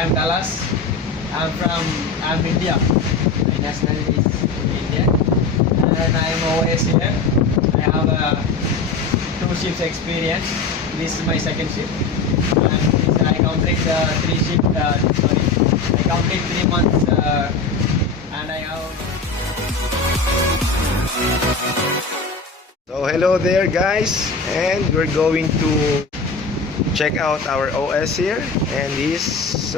I'm Dallas. I'm India. My nationality is Indian. And I'm OS here. I have a 2 ships experience. This is my second ship. And I complete 3 ships. I complete 3 months. And I have. So hello there guys, and we're going to check out our OS here, and he's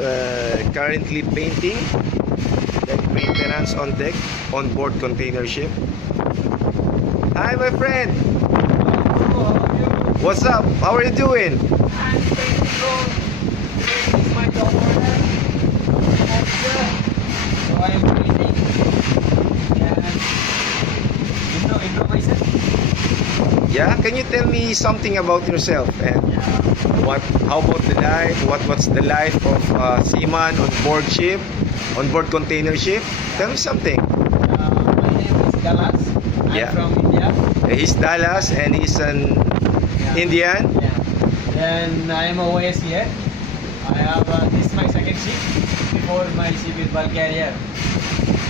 currently painting the maintenance on deck on board container ship. Hi my friend, what's up? How are you doing? I'm painting road. This is my job order. So I am painting. And intro myself. Yeah, can you tell me something about yourself and how about the life? What's the life of seaman on board ship, on board container ship? Tell me something. My name is Dallas. I'm from India. He's Dallas and he's an Indian. Yeah. Then I am OS here. I have this is my second ship. Before my ship is Bulgaria.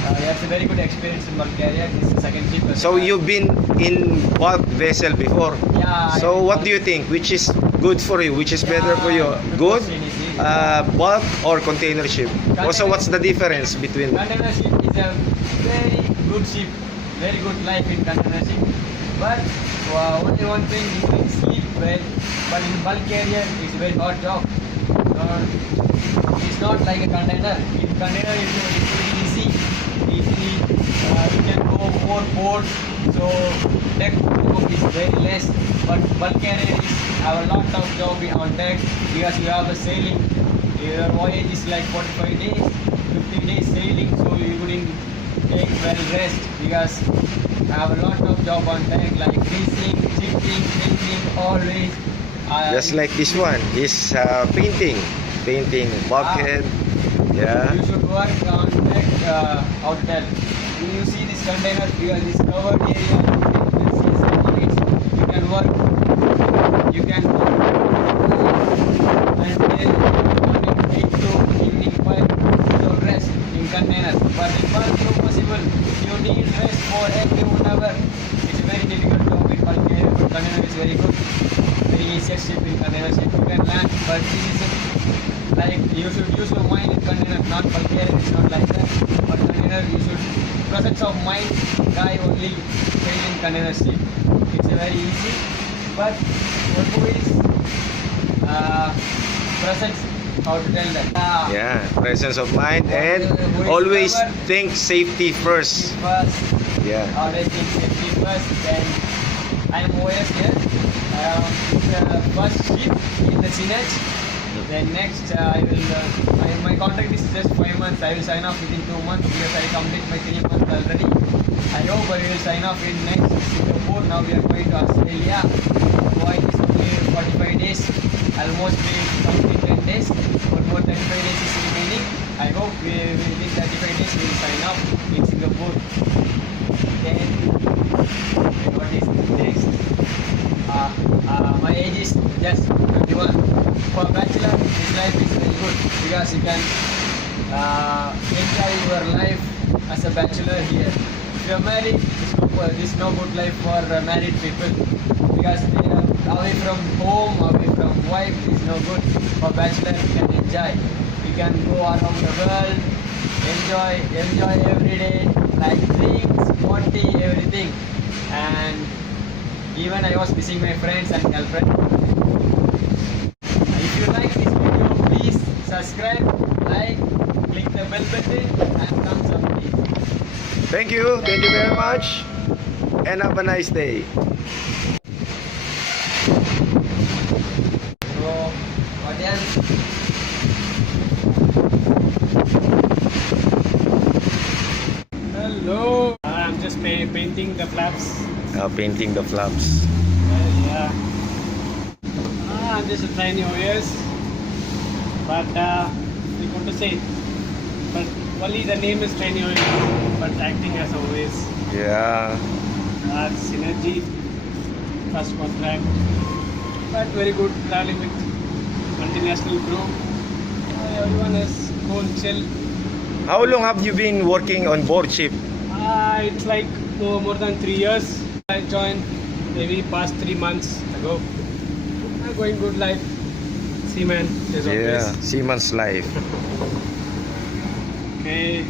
That's a very good experience in Bulgaria. This is second ship. So you've been in bulk vessel before. Yeah. So what do you think? Which is good for you? Which is better for you? Good? Bulk or container ship? Also, what's the difference between? Container ship is a very good ship. Very good life in container ship. But only one thing, you can sleep well. But in Bulgaria, it's very hot job. It's not like a container. In container, it's very easy. Easily, you can go 4 ports. So deck work is very less. But Bulgaria is have a lot of job on deck because you have a sailing. Your voyage is like 45 days, 50 days sailing. So you couldn't take well rest because I have a lot of job on deck like greasing, chipping, painting, always. Just like this one, he's painting bulkhead. Yeah. You should work on deck hotel. You see this container because this covered area. You can work. You can work. And then morning 8 to evening 5 to rest in container. But in bulk no possible. You need rest for every 1 hour. It's very difficult job in Bulgaria, but container is very good. Very easier ship in container ship. You can land, but this is like you should use your mind in container, not Bulgaria. It's not like that. But container, you should presence of mind. Guy only fail in container ship. It's a very easy. But what is presence? How to tell that? Yeah, presence of mind and always think safety first. First. Yeah. Always think safety first. Then I am OS here. The first ship in the Senate. Then next I will my contract is just 5 months. I will sign off within 2 months because I complete my 3 months already. I hope I will sign off in next Singapore. Now we are going to Australia. Voyage is only 45 days. Almost we complete 10 days. 1 more 35 days is remaining. I hope within 35 days we will sign off in Singapore. Then what is next? My age is just 21. For bachelor, this life is very good because you can enjoy your life as a bachelor here. If you are married, this is no good life for married people because they are away from home, away from wife. Is no good. For bachelor, you can enjoy. You can go around the world, enjoy every day, like drinks, party, everything. And even I was missing my friends and girlfriend. If you like this video, please subscribe, like, click the bell button and thumbs up please. Thank you very much, and have a nice day. So, audience, hello. I'm just painting the flaps. Painting the flaps. Yeah. I'm just trying new years, but we want to say, but only the name is Trainee Oil, but acting as always. Yeah. Synergy, first contract, but very good traveling with multinational crew. Everyone is cool, chill. How long have you been working on board ship? It's like more than 3 years. I joined maybe past 3 months ago. I'm going good life. Seaman is Yeah, always. seaman's life. Okay.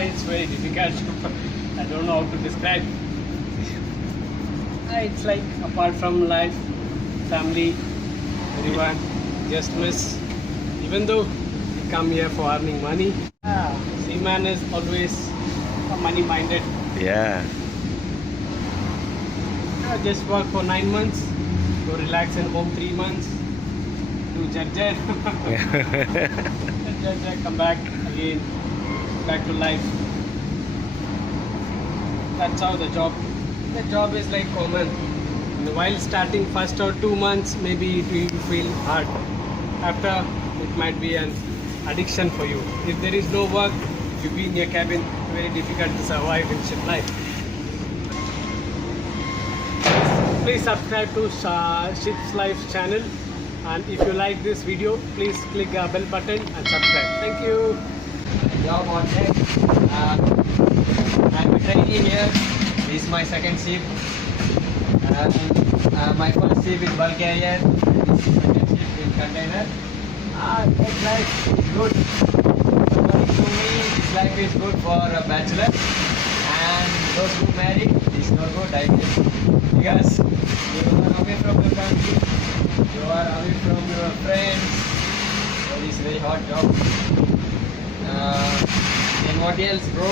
It's very difficult. I don't know how to describe. It's like apart from life, family, everyone, just miss. Even though we come here for earning money, Seaman is always money minded. Yeah. Just work for 9 months, go relax in home 3 months, do jar, come back again, back to life. That's how the job is like common. And while starting first or 2 months, maybe it will feel hard. After, it might be an addiction for you. If there is no work, you be in your cabin, very difficult to survive in ship life. Please subscribe to Ship's Life channel, and if you like this video, please click the bell button and subscribe. Thank you. Job on deck. I'm a trainee here. This is my second ship. My first ship in Bulgaria. This is second ship in container. That life is good. According to me, this life is good for a bachelor. And those who married, it's not good, I guess. Because you are away from your family, you are away from your friends. So it's very hot job. Then what else, bro?